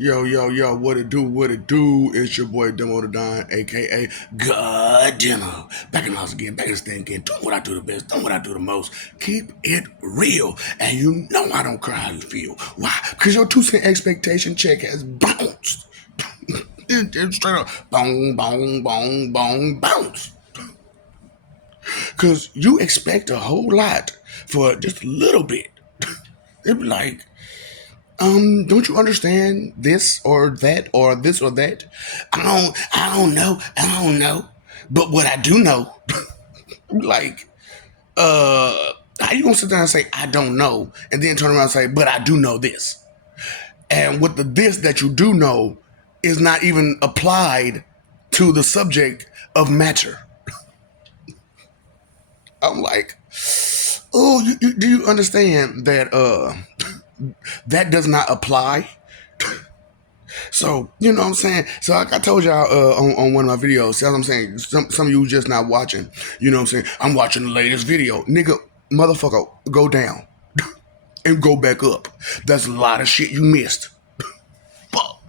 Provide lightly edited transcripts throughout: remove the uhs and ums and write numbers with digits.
Yo, what it do? It's your boy Demo the Don, aka God Dinner. Back in the house again, back in the stand again, doing what I do the best, doing what I do the most. Keep it real. And you know I don't care how you feel. Why? Because your 2 cent expectation check has bounced. It's straight up bounce. Because you expect a whole lot for just a little bit. It'd be like, don't you understand this or that or this or that? I don't know. But what I do know, like, how you gonna sit there and say I don't know, and then turn around and say, but I do know this, and with the this that you do know is not even applied to the subject of matter. I'm like, oh, do you understand that? That does not apply. So, you know what I'm saying? So, like I told y'all on one of my videos, see what I'm saying? Some of you just not watching. You know what I'm saying? I'm watching the latest video. Nigga, motherfucker, go down and go back up. That's a lot of shit you missed. Fuck.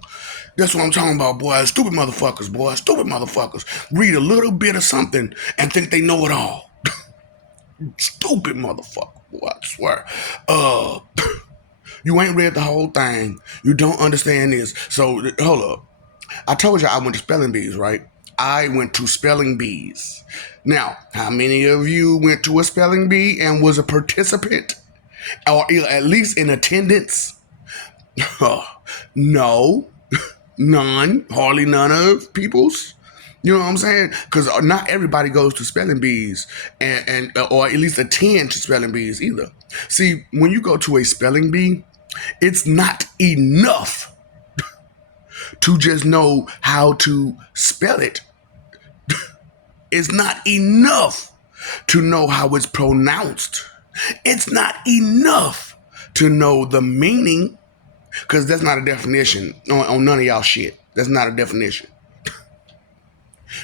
That's what I'm talking about, boy. Stupid motherfuckers, boy. Stupid motherfuckers. Read a little bit of something and think they know it all. Stupid motherfucker, boy, I swear. You ain't read the whole thing. You don't understand this. So, hold up. I told you I went to spelling bees, right? I went to spelling bees. Now, how many of you went to a spelling bee and was a participant? Or at least in attendance? No. None. Hardly none of people's. You know what I'm saying? Because not everybody goes to spelling bees and or at least attend to spelling bees either. See, when you go to a spelling bee, it's not enough to just know how to spell it. It's not enough to know how it's pronounced. It's not enough to know the meaning, because that's not a definition on none of y'all shit. That's not a definition.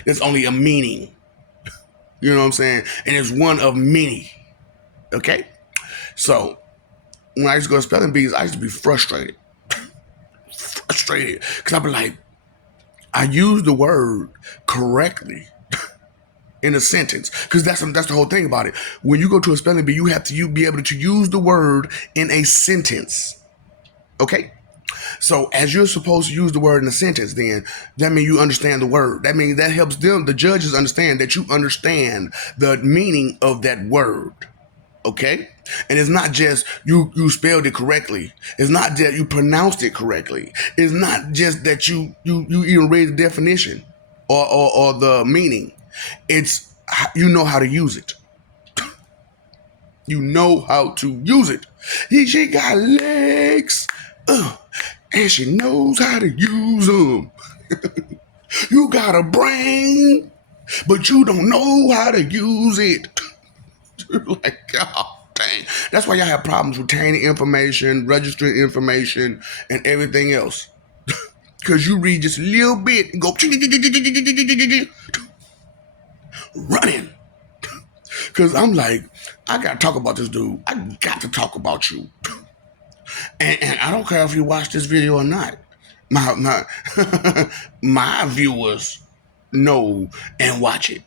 There's only a meaning. You know what I'm saying? And it's one of many. Okay? So, when I used to go to spelling bees, I used to be frustrated. Because I'd be like, I use the word correctly in a sentence. Because that's the whole thing about it. When you go to a spelling bee, you have to be able to use the word in a sentence. Okay? So as you're supposed to use the word in a sentence, then that means you understand the word. That means that helps them, the judges, understand that you understand the meaning of that word. Okay? And it's not just you spelled it correctly. It's not that you pronounced it correctly. It's not just that you even read the definition or the meaning. It's you know how to use it. You know how to use it. She got legs. And she knows how to use them. You got a brain, but you don't know how to use it. You're like, oh, dang. That's why y'all have problems retaining information, registering information, and everything else. Because you read just a little bit and go running. Because I'm like, I got to talk about this dude. I got to talk about you. And I don't care if you watch this video or not. My my viewers know and watch it.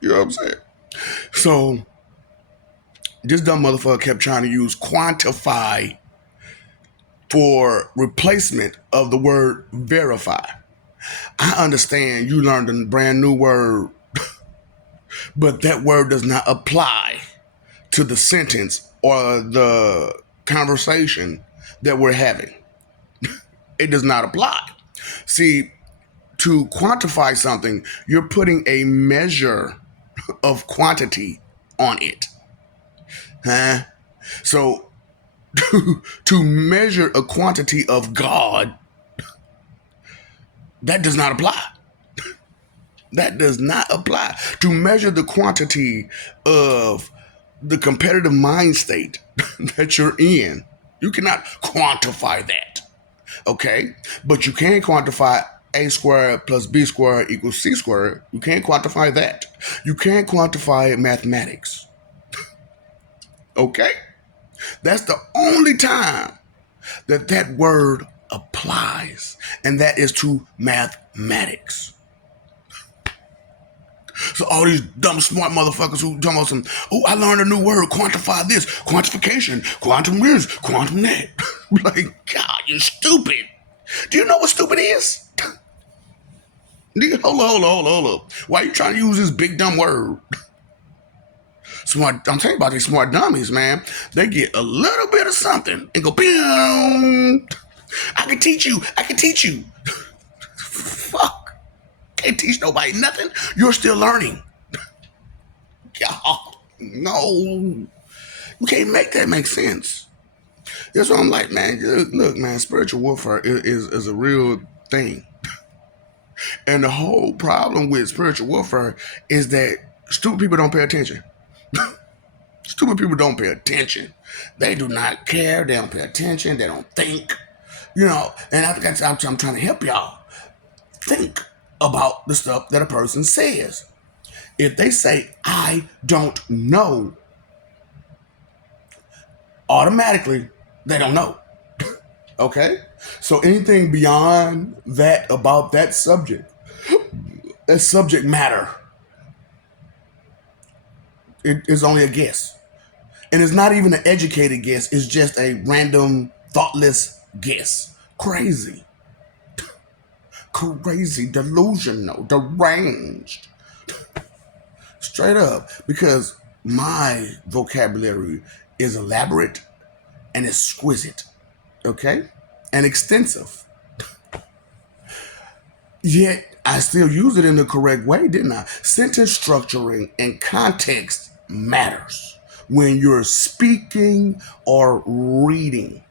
You know what I'm saying? So this dumb motherfucker kept trying to use quantify for replacement of the word verify. I understand you learned a brand new word, but that word does not apply to the sentence or the conversation that we're having. It does not apply. See, to quantify something, you're putting a measure of quantity on it. Huh? So, to measure a quantity of God, that does not apply. That does not apply. To measure the quantity of the competitive mind state that you're in, you cannot quantify that. Okay? But you can quantify a squared plus b squared equals c squared. You can't quantify that. You can't quantify mathematics. Okay? That's the only time that word applies, and that is to mathematics. So all these dumb smart motherfuckers who talking about some, oh, I learned a new word, quantify this, quantification, quantum this, quantum that. Like, God, you're stupid. Do you know what stupid is? Hold up. Why are you trying to use this big dumb word? Smart, I'm telling you about these smart dummies, man. They get a little bit of something and go, boom. I can teach you. Fuck. Can't teach nobody nothing. You're still learning. No. You can't make that make sense. That's what I'm like, man. Look, man, spiritual warfare is a real thing. And the whole problem with spiritual warfare is that stupid people don't pay attention. Stupid people don't pay attention. They do not care. They don't pay attention. They don't think. And I think I'm trying to help y'all think about the stuff that a person says. If they say, I don't know, automatically, they don't know. Okay? So anything beyond that about that subject matter, it is only a guess. And it's not even an educated guess. It's just a random, thoughtless guess. Crazy, delusional, deranged. Straight up. Because my vocabulary is elaborate and exquisite. Okay? And extensive. Yet, I still use it in the correct way, didn't I? Sentence structuring and context matters when you're speaking or reading.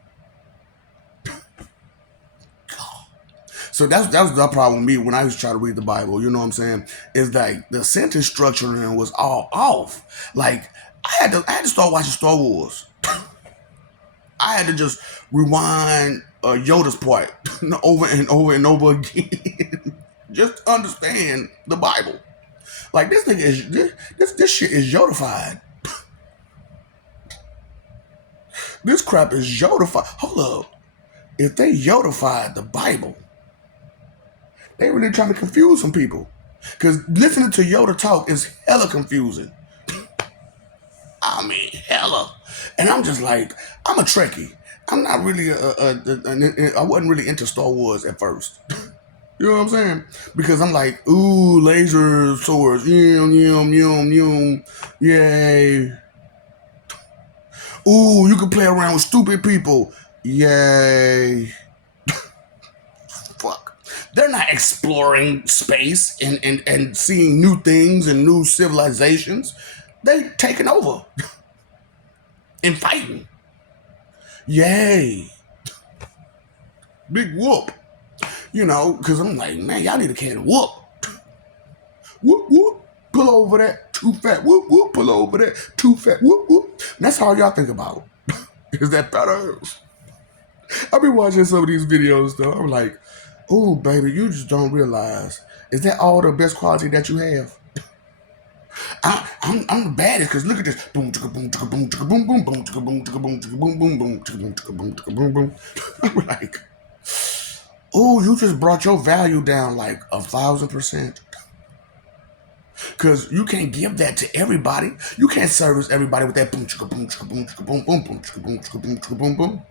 So that was the problem with me when I used to try to read the Bible. You know what I'm saying? Is like the sentence structuring was all off. Like I had to start watching Star Wars. I had to just rewind Yoda's part over and over and over again, just to understand the Bible. Like this nigga is this shit is Yodified. This crap is Yodified. Hold up, if they Yodified the Bible, they really trying to confuse some people. Because listening to Yoda talk is hella confusing. I mean, hella. And I'm just like, I'm a Trekkie. I'm not really I wasn't really into Star Wars at first. You know what I'm saying? Because I'm like, ooh, laser swords, yay. Ooh, you can play around with stupid people, yay. Fuck. They're not exploring space and seeing new things and new civilizations. They taking over and fighting. Yay. Big whoop. Because I'm like, man, y'all need a can of whoop. Whoop, whoop. Pull over that. Too fat. Whoop, whoop. Pull over that. Too fat. Whoop, whoop. And that's all y'all think about. Is that better? I've been watching some of these videos, though. I'm like, oh, baby, you just don't realize. Is that all the best quality that you have? I'm the baddest because look at this. Boom, chicka, boom, chicka, boom, chicka, boom, boom, boom, chicka, boom, chicka, boom, chicka, boom, boom, boom, chicka, boom, chicka, boom, chicka, boom, boom. I'm like, oh, you just brought your value down like 1,000%. Because you can't give that to everybody. You can't service everybody with that boom, chicka, boom, chicka, boom, chicka, boom, boom, boom, chicka, boom, chicka, boom, chicka, boom, boom.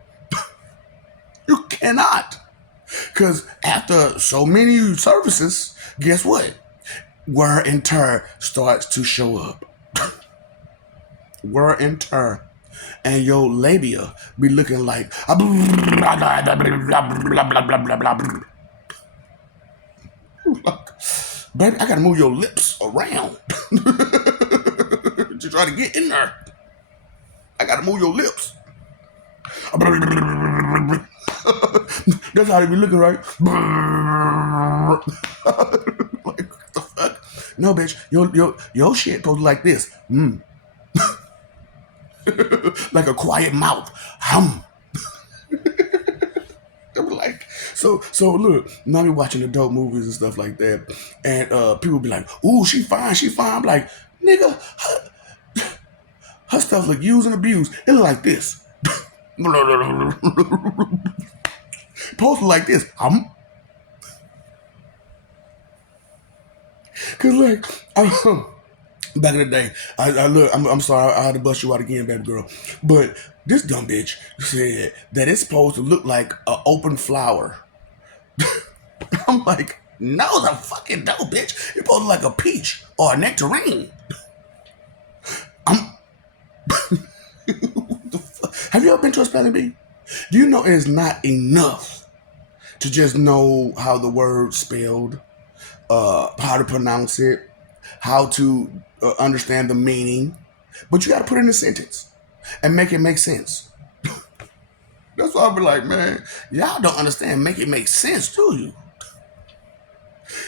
You cannot. Because after so many services, guess what? Wear and tear starts to show up. Wear and tear. And your labia be looking like baby, I gotta move your lips around to try to get in there. I gotta move your lips. That's how they be looking, right? Like, what the fuck? No, bitch, your shit supposed to like this. Like a quiet mouth. Hum. I'm like, so look, now we watching adult movies and stuff like that, and people be like, ooh, she fine. I'm like, nigga, her stuff look used and abused. It look like this. supposed to like this. Cause like back in the day, I look. I'm sorry. I had to bust you out again, baby girl. But this dumb bitch said that it's supposed to look like an open flower. I'm like, no, the fucking no, bitch. It's supposed to look like a peach or a nectarine. I'm. Have you ever been to a spelling bee? Do you know it's not enough to just know how the word spelled, how to pronounce it, how to understand the meaning, but you got to put it in a sentence and make it make sense. That's why I be like, man, y'all don't understand. Make it make sense to you.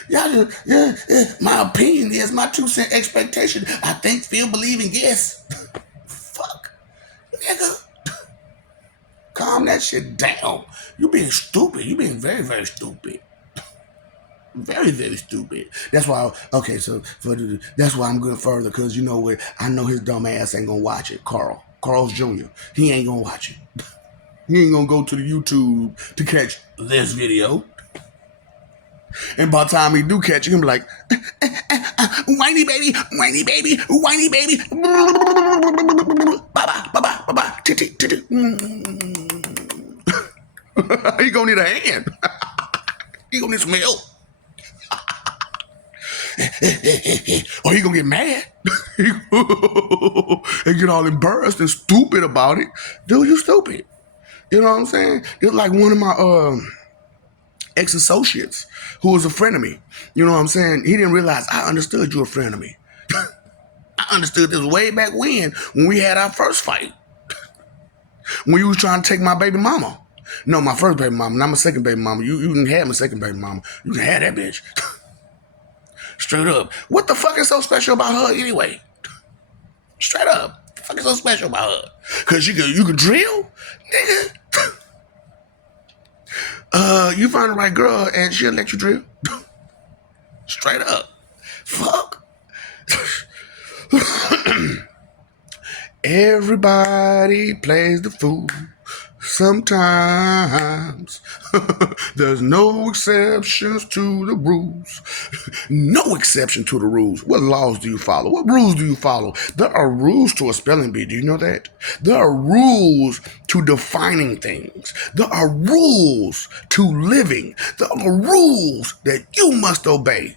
Y'all just, yeah, my opinion is my 2 cent expectation. I think, feel, believe, and guess. Fuck, nigga. Calm that shit down. You being stupid. You being very, very stupid. Very, very stupid. That's why. Okay, so that's why I'm going further, because you know what? I know his dumb ass ain't gonna watch it. Carl's Jr. He ain't gonna watch it. He ain't gonna go to the YouTube to catch this video. And by the time he do catch it, he gonna be like, whiny baby, whiny baby, whiny baby. Bye bye, bye bye. He gonna need a hand. He gonna need some help. Or he gonna get mad and get all embarrassed and stupid about it. Dude, you stupid. You know what I'm saying? It's like one of my ex-associates who was a friend of me. You know what I'm saying? He didn't realize I understood you were a friend of me. I understood this way back when we had our first fight. When you was trying to take my baby mama. No, my first baby mama, not my second baby mama. You didn't have my second baby mama. You can have that bitch. Straight up. What the fuck is so special about her anyway? Straight up. What the fuck is so special about her? Cause you can drill? Nigga. You find the right girl and she'll let you drill. Straight up. Fuck. Everybody plays the fool sometimes. There's no exceptions to the rules. No exception to the rules. What laws do you follow? What rules do you follow? There are rules to a spelling bee. Do you know that? There are rules to defining things. There are rules to living. There are rules that you must obey,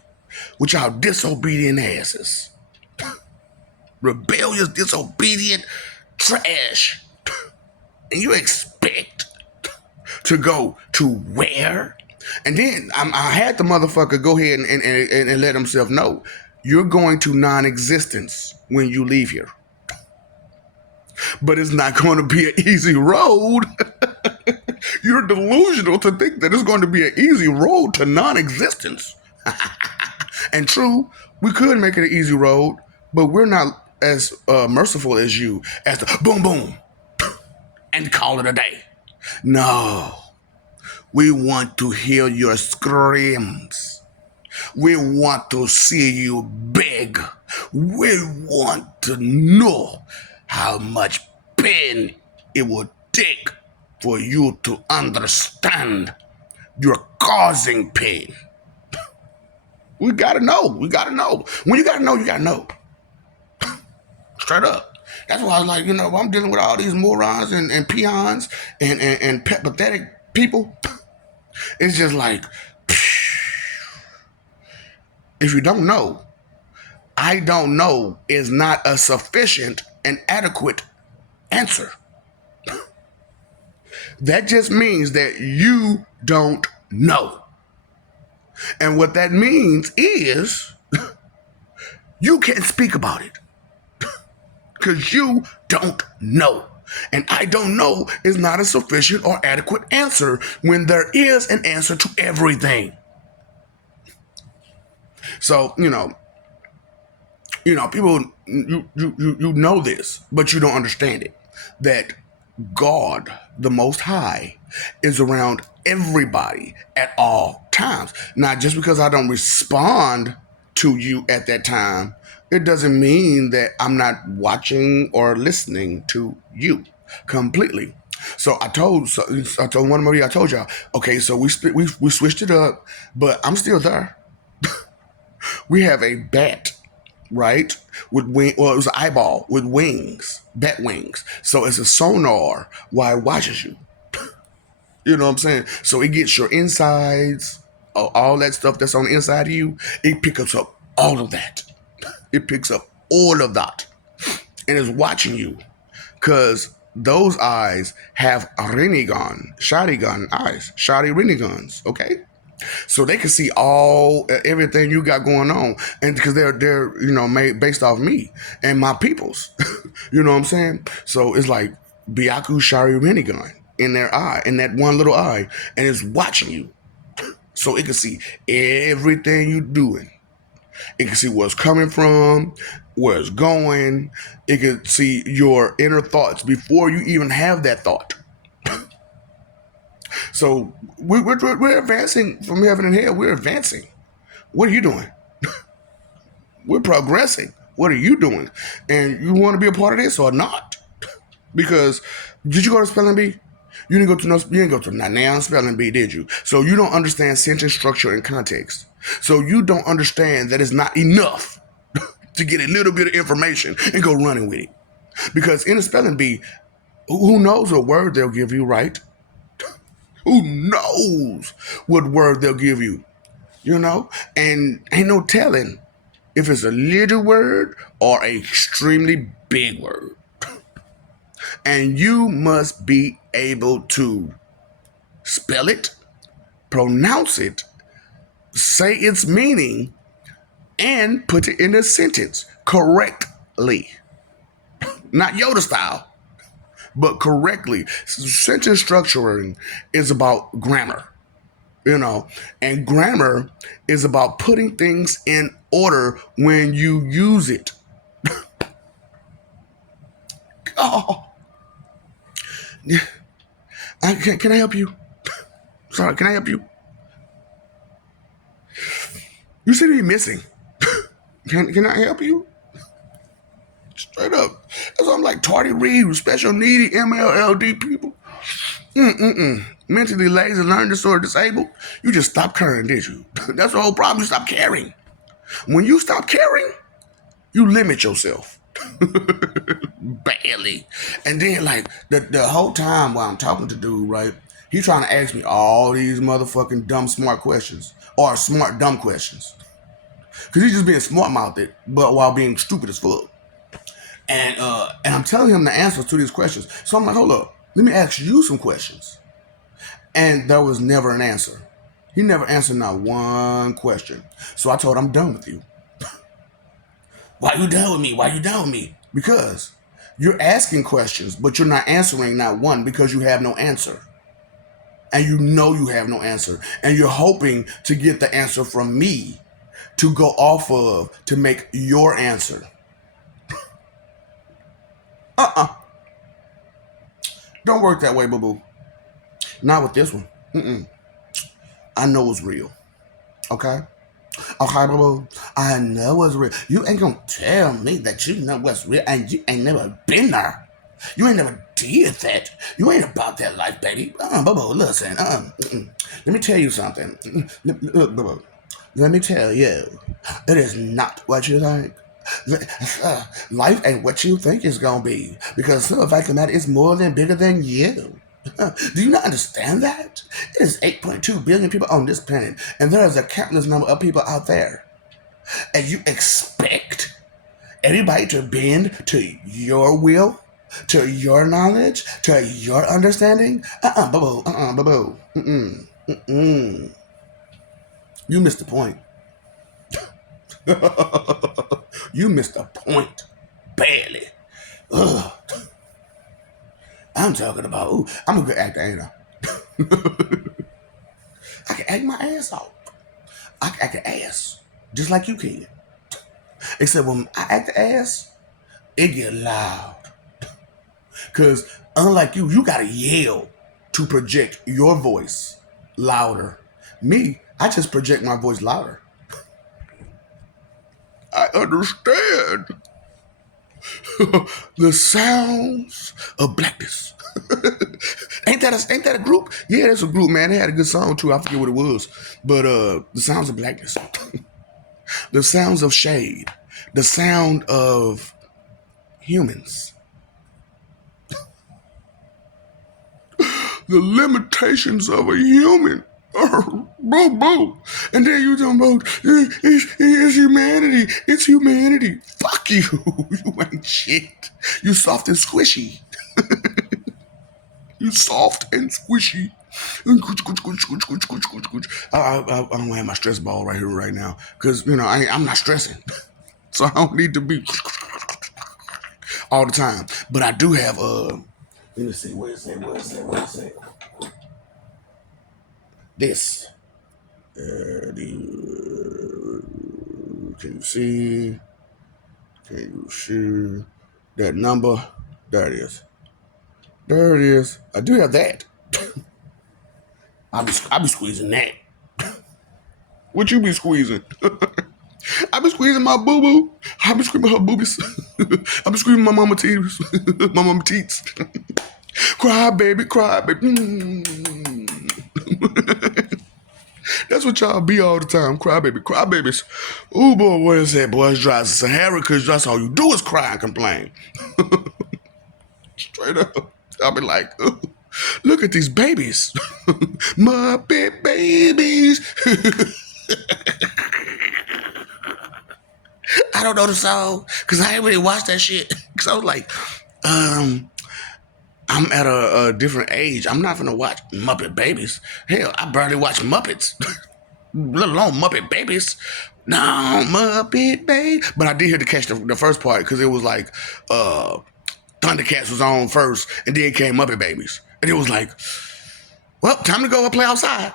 which are disobedient asses. Rebellious, disobedient trash. And you expect to go to where? And then I had the motherfucker go ahead and let himself know, you're going to non-existence when you leave here. But it's not going to be an easy road. You're delusional to think that it's going to be an easy road to non-existence. And true, we could make it an easy road, but we're not as merciful as you, as the boom boom and call it a day. No, we want to hear your screams. We want to see you beg. We want to know how much pain it would take for you to understand you're causing pain. We gotta know. We gotta know. When you gotta know, you gotta know. Straight up. That's why I was like, I'm dealing with all these morons and peons and pathetic people. It's just like, if you don't know, I don't know is not a sufficient and adequate answer. That just means that you don't know. And what that means is you can't speak about it. Because you don't know. And I don't know is not a sufficient or adequate answer when there is an answer to everything. So, people, you know this, but you don't understand it. That God, the Most High, is around everybody at all times. Not just because I don't respond to you at that time, it doesn't mean that I'm not watching or listening to you completely. So I told one of Maria, I told y'all, okay, so we switched it up, but I'm still there. We have a bat, right? With wing, well, it was an eyeball with wings, bat wings. So it's a sonar while it watches you. You know what I'm saying? So it gets your insides, all that stuff that's on the inside of you. It picks up all of that. It picks up all of that and is watching you because those eyes have Rinnegan, shotgun eyes, shotty Rinneguns. Okay, so they can see all everything you got going on, and because they're made based off me and my peoples. You know what I'm saying? So it's like Byaku Shari Rinnegan in their eye, in that one little eye, and it's watching you, so it can see everything you doing. It can see where it's coming from, where it's going. It can see your inner thoughts before you even have that thought. So we're advancing from heaven and hell. We're advancing. What are you doing? We're progressing. What are you doing? And you want to be a part of this or not? Because did you go to spelling bee? You didn't go to no. You didn't go to now spelling bee, did you? So you don't understand sentence structure and context. So you don't understand that it's not enough to get a little bit of information and go running with it. Because in a spelling bee, who knows what word they'll give you, right? Who knows what word they'll give you, you know? And ain't no telling if it's a little word or an extremely big word. And you must be able to spell it, pronounce it, say its meaning, and put it in a sentence correctly. Not Yoda style, but correctly. Sentence structuring is about grammar, and grammar is about putting things in order when you use it. Oh, can I help you? Sorry, can I help you? You seem to be missing. Can I help you? Straight up. That's why I'm like tardy read, special needy MLLD people. Mentally lazy, learning disorder, disabled. You just stopped caring, did you? That's the whole problem. You stopped caring. When you stop caring, you limit yourself. Badly. And then like the whole time while I'm talking to dude, right? He's trying to ask me all these motherfucking dumb smart questions. Or smart dumb questions. Cause he's just being smart mouthed, but while being stupid as fuck. And I'm telling him the answers to these questions. So I'm like, hold up, let me ask you some questions. And there was never an answer. He never answered not one question. So I told him, I'm done with you. Why you done with me? Why you done with me? Because you're asking questions, but you're not answering not one because you have no answer. And you know you have no answer. And you're hoping to get the answer from me to go off of to make your answer. Uh-uh. Don't work that way, boo-boo. Not with this one. I know it's real. Okay? Okay, boo-boo. I know it's real. You ain't gonna tell me that you know what's real and you ain't never been there. You ain't never did that. You ain't about that life, baby. Boo-boo, listen. Let me tell you something. Look, boo-boo. Let me tell you. It is not what you think. Life ain't what you think it's gonna be. Because the fact of the matter is more than bigger than you. Do you not understand that? It is 8.2 billion people on this planet, and there is a countless number of people out there. And you expect everybody to bend to your will, to your knowledge, to your understanding? Boo-boo, boo-boo. You missed the point. You missed the point. Badly. Ugh. I'm talking about, I'm a good actor, ain't I? I can act my ass off. I can act the ass. Just like you can. Except when I act the ass, it get loud. Because unlike you gotta yell to project your voice louder. Me, I just project my voice louder. I understand. The sounds of blackness. Ain't that a group? Yeah, that's a group, man. They had a good song too. I forget what it was, but the sounds of blackness, the sounds of shade, the sound of humans, the limitations of a human. Bro, bro. And then you talking about it's humanity. It's humanity. Fuck you. You ain't shit. You soft and squishy. You soft and squishy. I don't have my stress ball right here right now because I'm not stressing, so I don't need to be all the time. But I do have let me see, where is that? This. Can you see? Can you see that number? There it is. There it is. I do have that. I be squeezing that. What you be squeezing? I be squeezing my boo boo. I be squeezing her boobies. I be squeezing my mama teeth. My mama teats. Cry baby, cry baby. That's what y'all be all the time. Cry baby, cry babies. Ooh boy, what is that? Boy, it's dry as Sahara because that's all you do is cry and complain. Straight up. I'll be like, ooh, look at these babies. Muppet babies. I don't know the song because I ain't really watched that shit. Because I was like, I'm at a different age. I'm not gonna watch Muppet Babies. Hell, I barely watch Muppets, let alone Muppet Babies. No, Muppet Baby. But I did hear to catch the first part because it was like Thundercats was on first, and then came Muppet Babies, and it was like, well, time to go play outside.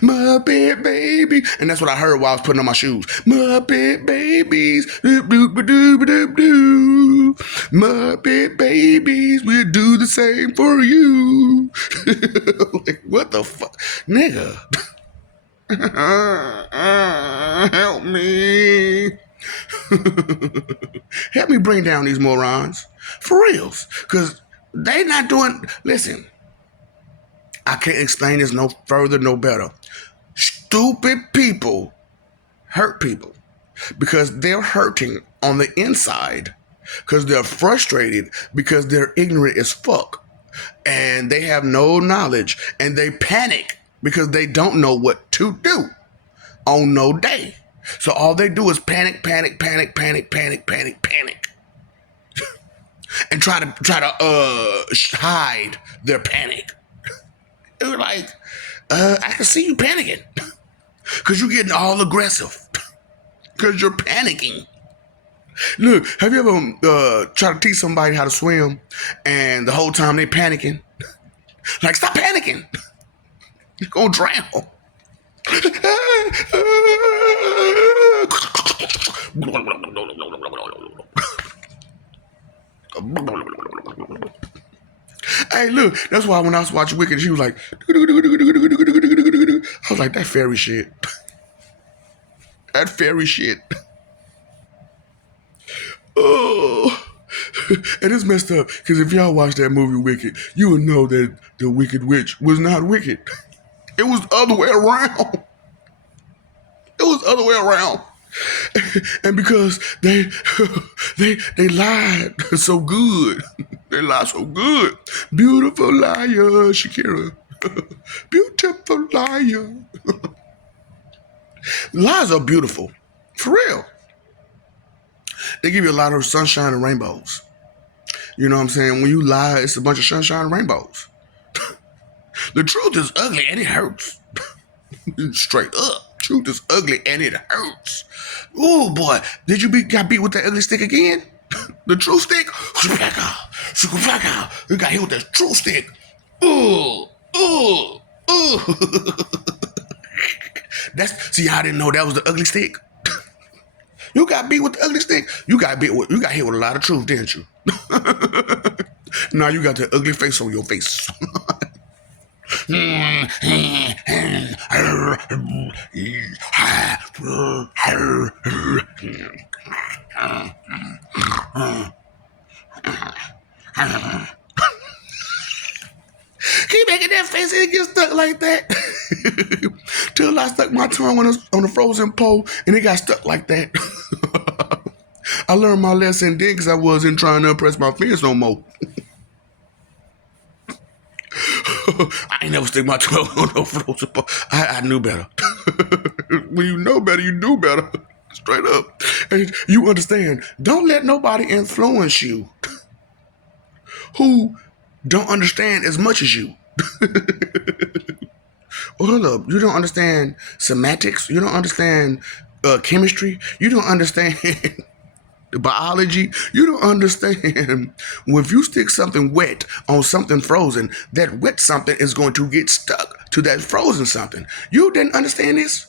Muppet Baby. And that's what I heard while I was putting on my shoes. Muppet Babies. Muppet Babies. We'll do the same for you. Like, what the fuck? Nigga. Help me. Help me bring down these morons. For reals. Because they not doing... Listen. I can't explain this no further, no better. Stupid people hurt people because they're hurting on the inside because they're frustrated because they're ignorant as fuck and they have no knowledge and they panic because they don't know what to do on no day. So all they do is panic, and try to hide their panic. They were like, I can see you panicking. Because you're getting all aggressive. Because you're panicking. Look, have you ever tried to teach somebody how to swim and the whole time they panicking? Like, stop panicking. You're going to drown. Hey, look, that's why when I was watching Wicked, she was like, I was like, that fairy shit. That fairy shit. Oh. And it's messed up, because if y'all watch that movie Wicked, you would know that the Wicked Witch was not wicked. It was the other way around. It was the other way around. And because they lied so good. They lied so good. Beautiful liar, Shakira. Beautiful liar. Lies are beautiful. For real. They give you a lot of sunshine and rainbows. You know what I'm saying? When you lie, it's a bunch of sunshine and rainbows. The truth is ugly and it hurts. Straight up. Truth is ugly and it hurts. Oh boy, did you got beat with that ugly stick again? The true stick? You got hit with that true stick. See, I didn't know that was the ugly stick. You got beat with the ugly stick. You got hit with a lot of truth, didn't you? Now you got the ugly face on your face. like that till I stuck my tongue on a frozen pole and it got stuck like that. I learned my lesson then because I wasn't trying to impress my friends no more. I ain't never stick my tongue on no frozen pole. I knew better. When you know better, you do better. Straight up. And you understand, don't let nobody influence you who don't understand as much as you. Hold up, you don't understand semantics, you don't understand chemistry, you don't understand biology, you don't understand when if you stick something wet on something frozen, that wet something is going to get stuck to that frozen something. You didn't understand this?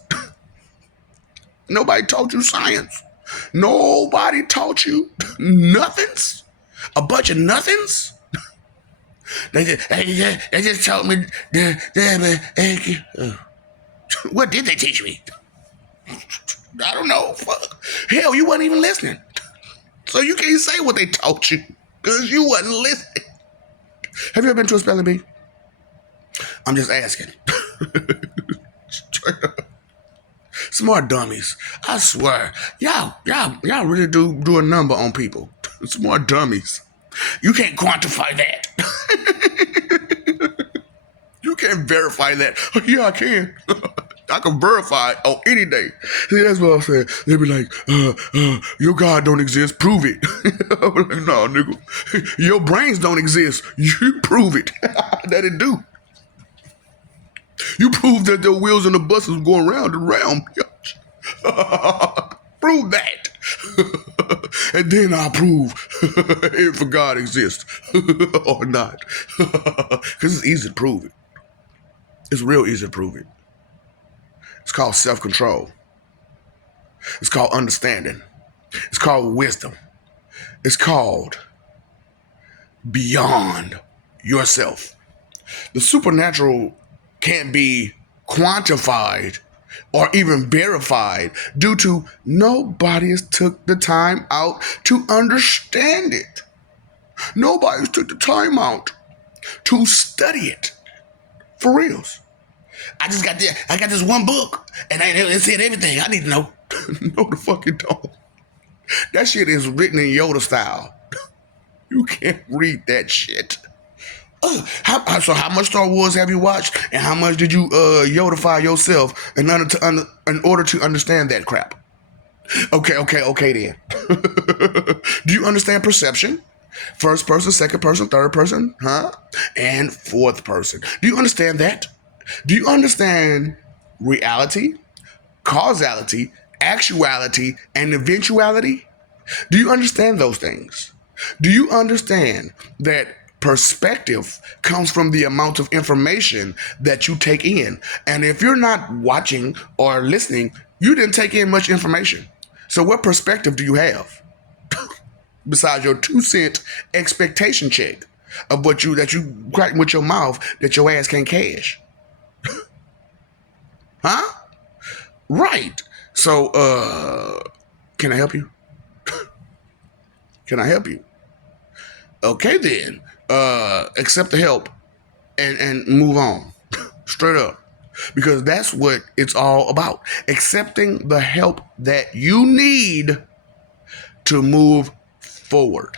Nobody taught you science. Nobody taught you nothings. A bunch of nothings. They just taught me. What did they teach me? I don't know. Fuck. Hell, you wasn't even listening. So you can't say what they taught you because you wasn't listening. Have you ever been to a spelling bee? I'm just asking. Straight up. Smart dummies. I swear. Y'all really do a number on people. Smart dummies. You can't quantify that. You can't verify that. Yeah, I can. I can verify it on any day. See, that's what I'm saying. They be like, your God don't exist, prove it. I'm like, no, nigga. Your brains don't exist. You prove it. That it do. You prove that the wheels on the bus is going round and round. Prove that. And then I'll prove if a God exists or not. Because it's easy to prove it. It's real easy to prove it. It's called self-control. It's called understanding. It's called wisdom. It's called beyond yourself. The supernatural can't be quantified or even verified due to nobody's took the time out to understand it. Nobody's took the time out to study it. For reals. I got this one book and it said everything I need to know. No, the fuck it don't. That shit is written in Yoda style. You can't read that shit. So how much Star Wars have you watched, and how much did you Yodify yourself in order to understand that crap? Okay then. Do you understand perception? First person, second person, third person, huh? And fourth person. Do you understand that? Do you understand reality, causality, actuality, and eventuality? Do you understand those things? Do you understand that perspective comes from the amount of information that you take in? And if you're not watching or listening, you didn't take in much information. So what perspective do you have? Besides your 2-cent expectation check of that you crack with your mouth that your ass can't cash. Huh? Right. So, can I help you? Can I help you? Okay then. Accept the help and move on. Straight up. Because that's what it's all about. Accepting the help that you need to move forward.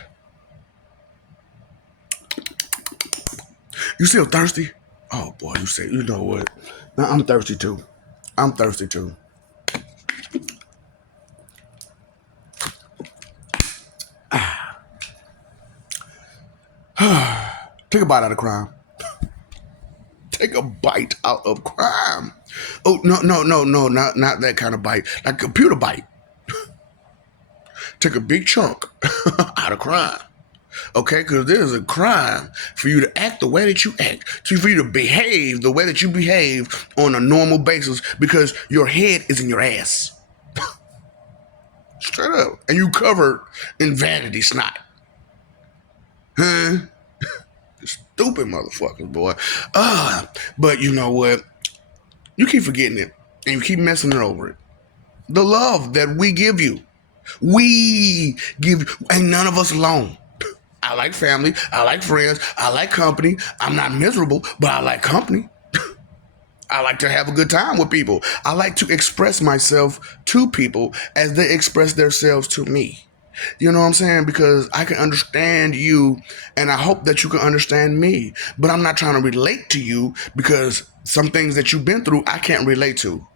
You still thirsty? Oh boy, you know what? I'm thirsty too. I'm thirsty too. Take a bite out of crime. Take a bite out of crime. Oh, no, not that kind of bite. Like a computer bite. Take a big chunk out of crime. Okay, because there's a crime for you to act the way that you act, for you to behave the way that you behave on a normal basis because your head is in your ass. Straight up. And you covered in vanity snot. Huh? Stupid motherfuckers, boy. But you know what? You keep forgetting it and you keep messing it over it. The love that we give you. Ain't none of us alone. I like family. I like friends. I like company. I'm not miserable, but I like company. I like to have a good time with people. I like to express myself to people as they express themselves to me. You know what I'm saying? Because I can understand you and I hope that you can understand me. But I'm not trying to relate to you because some things that you've been through, I can't relate to.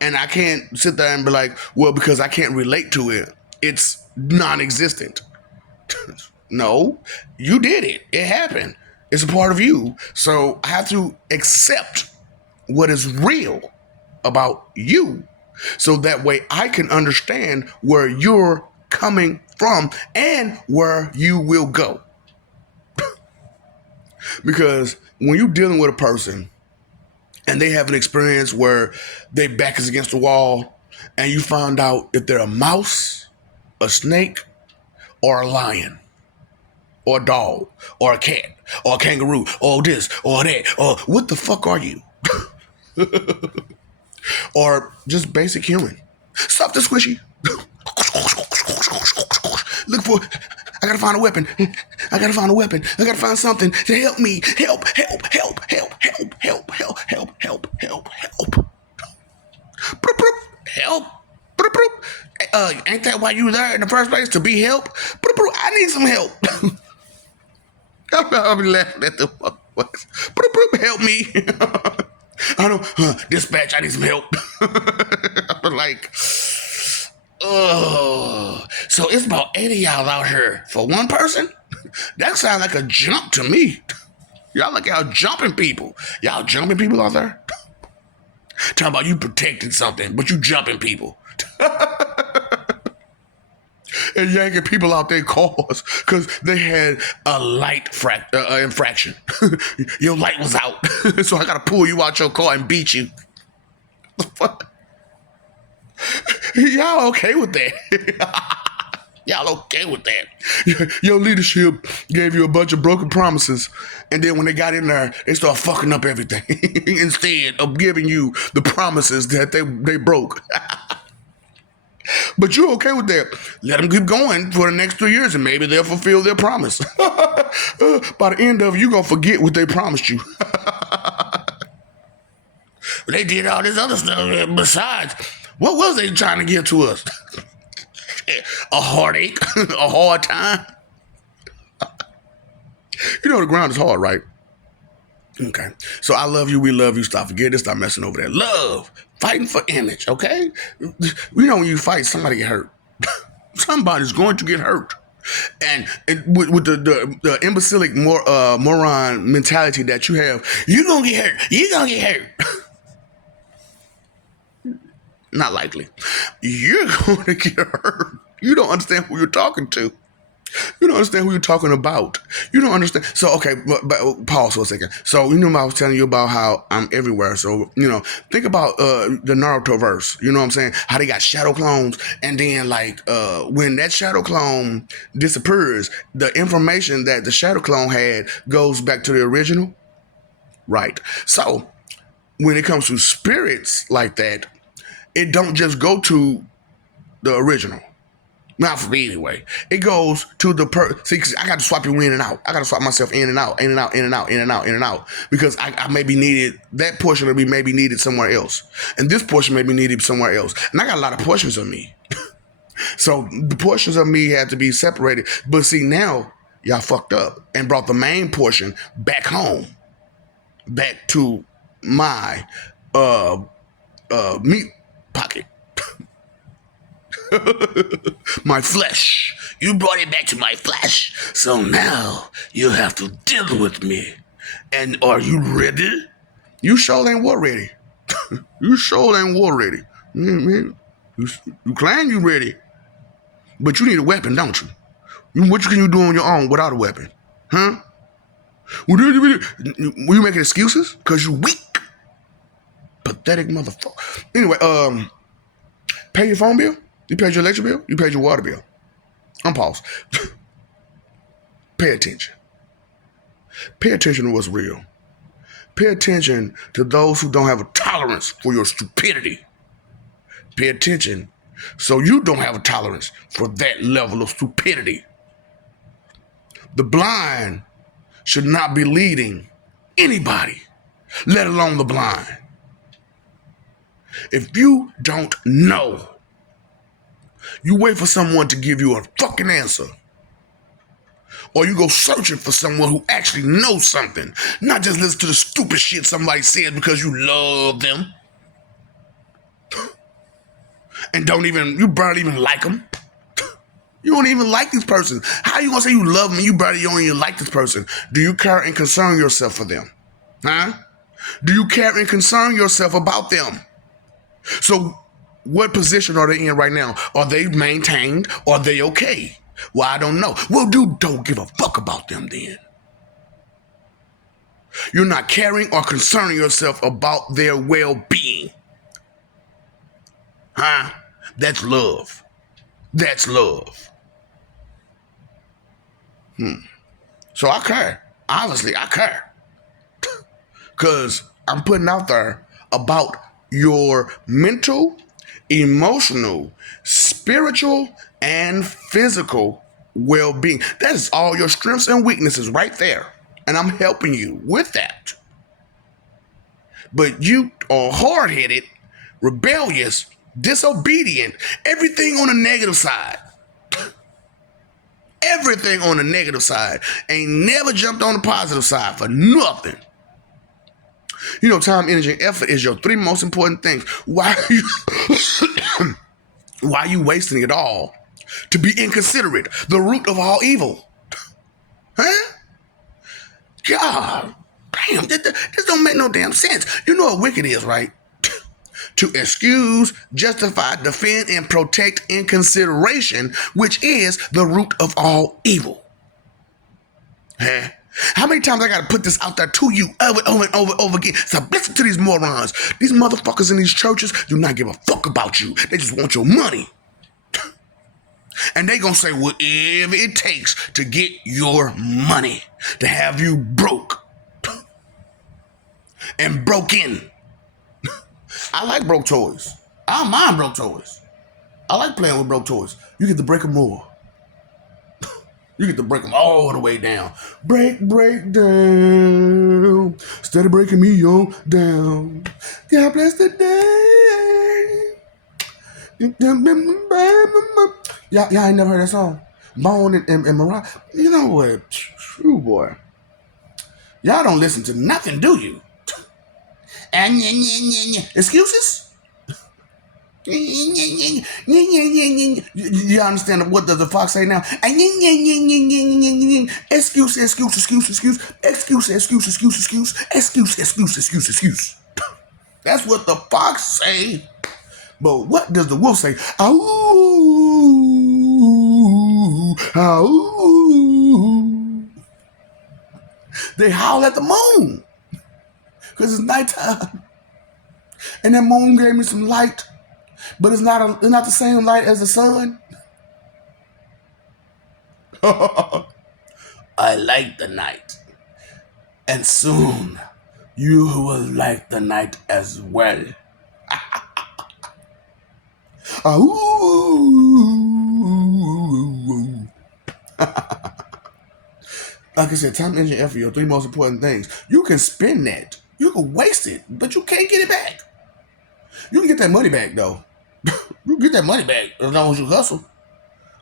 And I can't sit there and be like, well, because I can't relate to it, it's non existent. No, you did it. It happened. It's a part of you. So I have to accept what is real about you so that way I can understand where you're coming from and where you will go. Because when you're dealing with a person and they have an experience where their back is against the wall and you find out if they're a mouse, a snake, or a lion, or a dog, or a cat, or a kangaroo, or this, or that, or what the fuck are you? Or just basic human. Stop the squishy. Look for. I gotta find a weapon. I gotta find a weapon. I gotta find something to help me. Help, help, help, help, help, help, help, help, help, help, help. Help. Ain't that why you were there in the first place? To be help? I need some help. I'll be laughing at the motherfuckers. Help me. I don't, dispatch, I need some help. I'm like, oh, so it's about 80 y'all out here for one person? That sounds like a jump to me. Y'all like y'all jumping people. Y'all jumping people out there? Talking about you protecting something, but you jumping people. And yanking people out their cars because they had a light infraction. Your light was out, so I gotta pull you out your car and beat you. Y'all okay with that? Y'all okay with that? Your leadership gave you a bunch of broken promises, and then when they got in there, they start fucking up everything instead of giving you the promises that they broke. But you're okay with that. Let them keep going for the next 3 years and maybe they'll fulfill their promise. By the end of it, you're going to forget what they promised you. They did all this other stuff besides. What was they trying to give to us? A heartache? A hard time? You know the ground is hard, right? Okay. So I love you, we love you. Stop forgetting, stop messing over there. Love. Fighting for image, okay? You know when you fight, somebody get hurt. Somebody's going to get hurt. And with the imbecilic moron mentality that you have, you're going to get hurt. You're going to get hurt. Not likely. You're going to get hurt. You don't understand who you're talking to. You don't understand who you're talking about. You don't understand. So, okay, but pause for a second. So, I was telling you about how I'm everywhere. So, think about the Naruto verse. You know what I'm saying? How they got shadow clones. And then, when that shadow clone disappears, the information that the shadow clone had goes back to the original. Right. So, when it comes to spirits like that, it don't just go to the original. Not for me anyway. It goes to the see, cause I got to swap you in and out. I got to swap myself in and out, in and out, in and out, in and out, in and out. Because I maybe needed, that portion of me maybe needed somewhere else. And this portion may be needed somewhere else. And I got a lot of portions of me. So the portions of me had to be separated. But see, now y'all fucked up and brought the main portion back home. Back to my meat pocket. My flesh. You brought it back to my flesh. So now you have to deal with me. And are you ready? You sure ain't war ready. You sure ain't war ready. You claim you ready. But you need a weapon, don't you? What can you do on your own without a weapon? Huh? Were you making excuses? Because you weak. Pathetic motherfucker. Anyway, pay your phone bill? You paid your electric bill? You paid your water bill? I'm paused. Pay attention. Pay attention to what's real. Pay attention to those who don't have a tolerance for your stupidity. Pay attention so you don't have a tolerance for that level of stupidity. The blind should not be leading anybody, let alone the blind. If you don't know, you wait for someone to give you a fucking answer. Or you go searching for someone who actually knows something. Not just listen to the stupid shit somebody says because you love them. And you barely even like them. You don't even like this person. How you gonna say you love them? You barely don't even like this person. Do you care and concern yourself for them? Huh? Do you care and concern yourself about them? So what position are they in right now? Are they maintained? Are they okay? Well, I don't know. Well, dude, don't give a fuck about them then. You're not caring or concerning yourself about their well-being. Huh? That's love. That's love. So I care. Honestly, I care. Because I'm putting out there about your mental, emotional, spiritual, and physical well-being. That is all your strengths and weaknesses right there. And I'm helping you with that. But you are hard-headed, rebellious, disobedient, everything on the negative side. Everything on the negative side. Ain't never jumped on the positive side for nothing. You know, time, energy, and effort is your three most important things. Why are you wasting it all to be inconsiderate? The root of all evil. Huh? God, damn, this don't make no damn sense. You know what wicked is, right? To excuse, justify, defend, and protect inconsideration, which is the root of all evil. Huh? How many times I gotta put this out there to you over and over again? So listen to these morons. These motherfuckers in these churches do not give a fuck about you. They just want your money. And they gonna say whatever it takes to get your money, to have you broke and broke in. I like broke toys. I don't mind broke toys. I like playing with broke toys. You get to break them more. You get to break them all the way down. Break down. Instead of breaking me on down. God bless the day. Y'all ain't never heard that song? Bone and Mariah. You know what? True boy. Y'all don't listen to nothing, do you? Excuses? You understand what does the fox say now? Excuse. That's what the fox say. But what does the wolf say? Ow, ow. They howl at the moon because it's nighttime, and that moon gave me some light. But it's not the same light as the sun. I like the night. And soon you will like the night as well. Like I said, time, energy, effort, your three most important things. You can spend that. You can waste it, but you can't get it back. You can get that money back, though. You can get that money back as long as you hustle.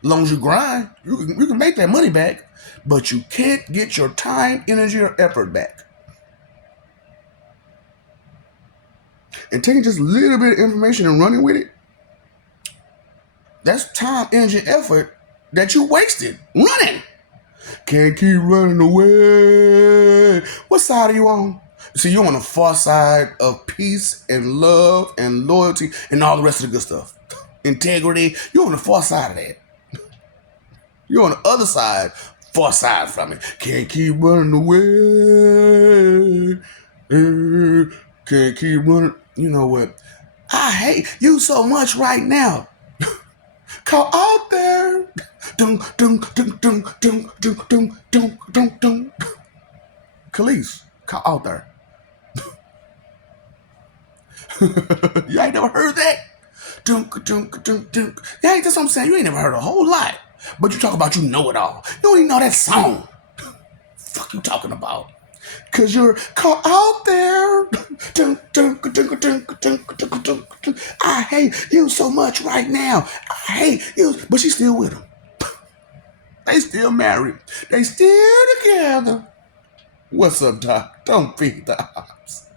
As long as you grind, you can make that money back, but you can't get your time, energy, or effort back. And taking just a little bit of information and running with it, that's time, energy, and effort that you wasted running. Can't keep running away. What side are you on? See, you're on the far side of peace and love and loyalty and all the rest of the good stuff. Integrity. You're on the far side of that. You're on the other side, far side from it. Can't keep running away. Can't keep running. You know what? I hate you so much right now. Call out there. Dun, dun, dun, dun, dun, dun, dun, dun, dun, dun. Khalees, call out there. You ain't never heard that? Dunk, dunk, dunk, dunk. Yeah, that's what I'm saying. You ain't never heard a whole lot. But you talk about you know it all. You don't even know that song. Fuck you talking about? Cause you're caught out there. Dunk, dunk, dunk, dunk, dunk, dunk, dunk. I hate you so much right now. I hate you. But she's still with him. They still married. They still together. What's up, Doc? Don't feed the ops.